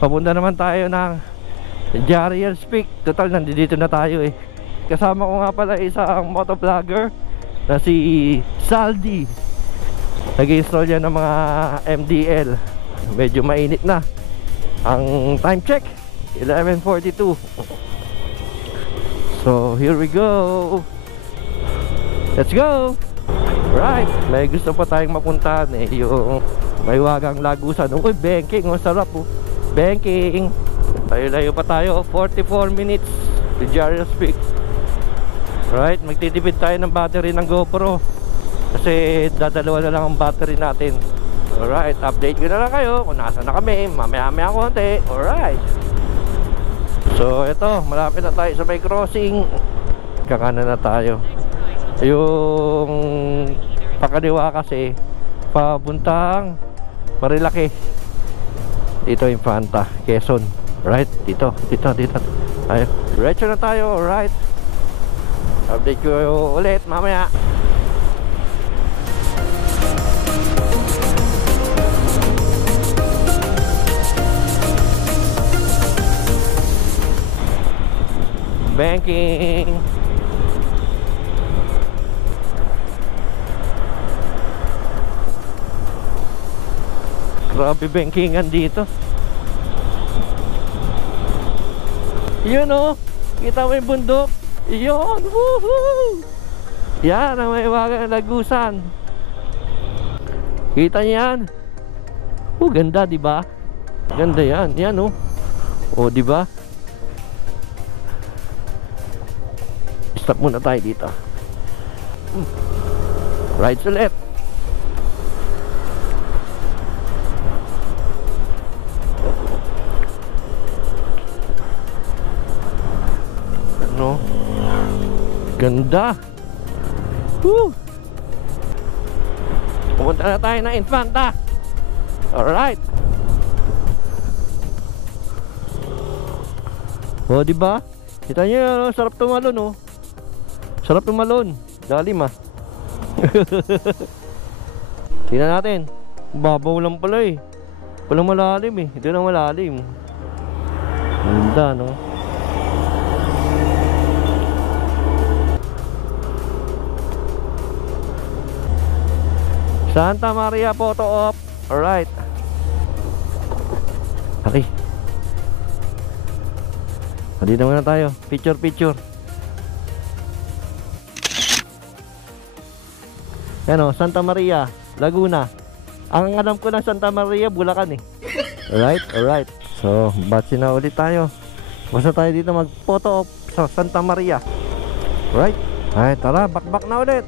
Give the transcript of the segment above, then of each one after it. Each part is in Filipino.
Papunta naman tayo ng Jariel's Peak. Total, nandito na tayo eh. Kasama ko nga pala isang motovlogger na si Saldi. Nag-install yan ng mga MDL. Medyo mainit na. Ang time check 11:42. So here we go. Let's go. Right, may gusto pa tayong mapuntahan eh, yung Maywagang Lagusan. Uy, banking, ang sarap oh. Banking. Layo-layo pa tayo, 44 minutes to Jariel's Peak. Right, magtitipid tayo ng battery ng GoPro kasi dadalawa na lang ang battery natin. Alright, update ko na lang kayo kung nasa na kami, mamaya-maya konti. Alright. So ito, malapit na tayo sa may crossing. Kakanan na tayo. Yung pakaliwa kasi papuntang Marilaki. Dito Infanta, Quezon. Right, dito tayo. Diretso na tayo, alright. Update ko ulit mamaya. Banking. Grabe bankingan dito. Yun oh, kita mo yung bundok. Yun, woohoo! Yan ang Maywagang Lagusan. Kita niyo yan? Ganda diba? Ganda yan, yan oh. Oh, diba? Stop muna tayo dito. Right to left. Ano? Ganda. Woo! Pumunta na tayo ng Infanta. Alright. Oh, diba? Kita niyo, sarap tumalon oh. Sarap tumalon. Lalim ah. Tingnan natin. Babaw lang pala eh. Walang malalim eh. Ito na malalim. Ganda no. Santa Maria photo op. Alright. Okay. Dito muna tayo. Picture. Yan o, Santa Maria, Laguna. Ang alam ko ng Santa Maria, Bulacan eh. Alright. So, batsi na ulit tayo. Basta tayo dito mag-photo op sa Santa Maria. Alright. Ay, tara, back na ulit.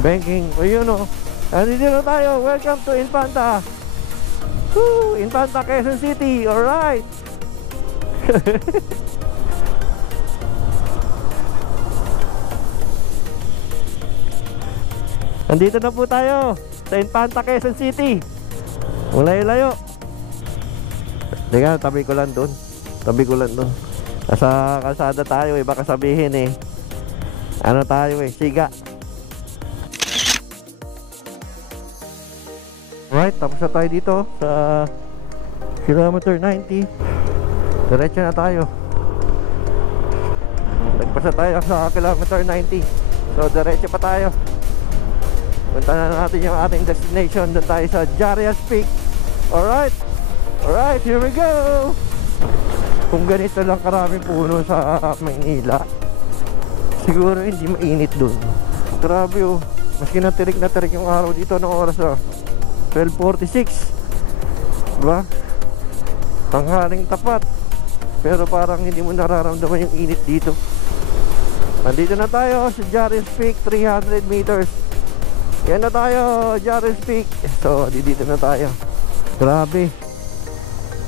Banking, ayun o. Andito na tayo, welcome to Infanta. Woo, Infanta, Quezon City, alright. Andito na po tayo sa Infanta, Quezon City. Layo-layo. Teka, tabi ko lang dun. Nasa kalsada tayo eh, baka sabihin eh, ano tayo eh, siga. Right, tapos na tayo dito sa kilometer 90. Diretso na tayo. Nagpas na tayo sa kilometer 90. So diretso pa tayo. Punta na natin yung ating destination. Doon tayo sa Jariel's Peak. Alright, here we go. Kung ganito lang karaming puno sa Maynila, siguro hindi mainit dun. Grabe oh. Maski na tirik yung araw dito ng oras 12:46, diba? Tanghaling tapat. Pero parang hindi mo nararamdaman yung init dito. Nandito na tayo sa Jariel's Peak, 300 meters. Yan na tayo, Jariel's Peak. So, dito na tayo. Grabe.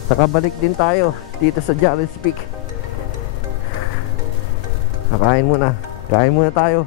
Nakabalik din tayo dito sa Jariel's Peak. Kain muna tayo.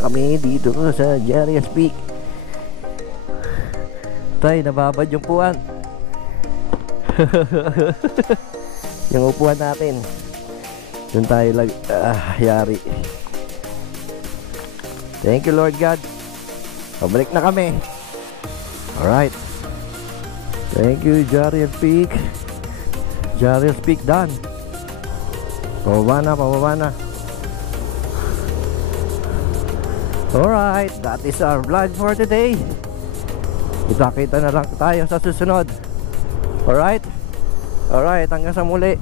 na kami dito sa Jarias Peak. Tay, nababad yung puwan. Yung upuan natin. Doon tayo yari. Thank you Lord God. Pabalik na kami. Alright. Thank you Jarias Peak. Jarias Peak done. Pababa na, pababa na. Alright, that is our vlog for today. Kita-kita na lang tayo sa susunod. Alright. Alright, hanggang sa muli.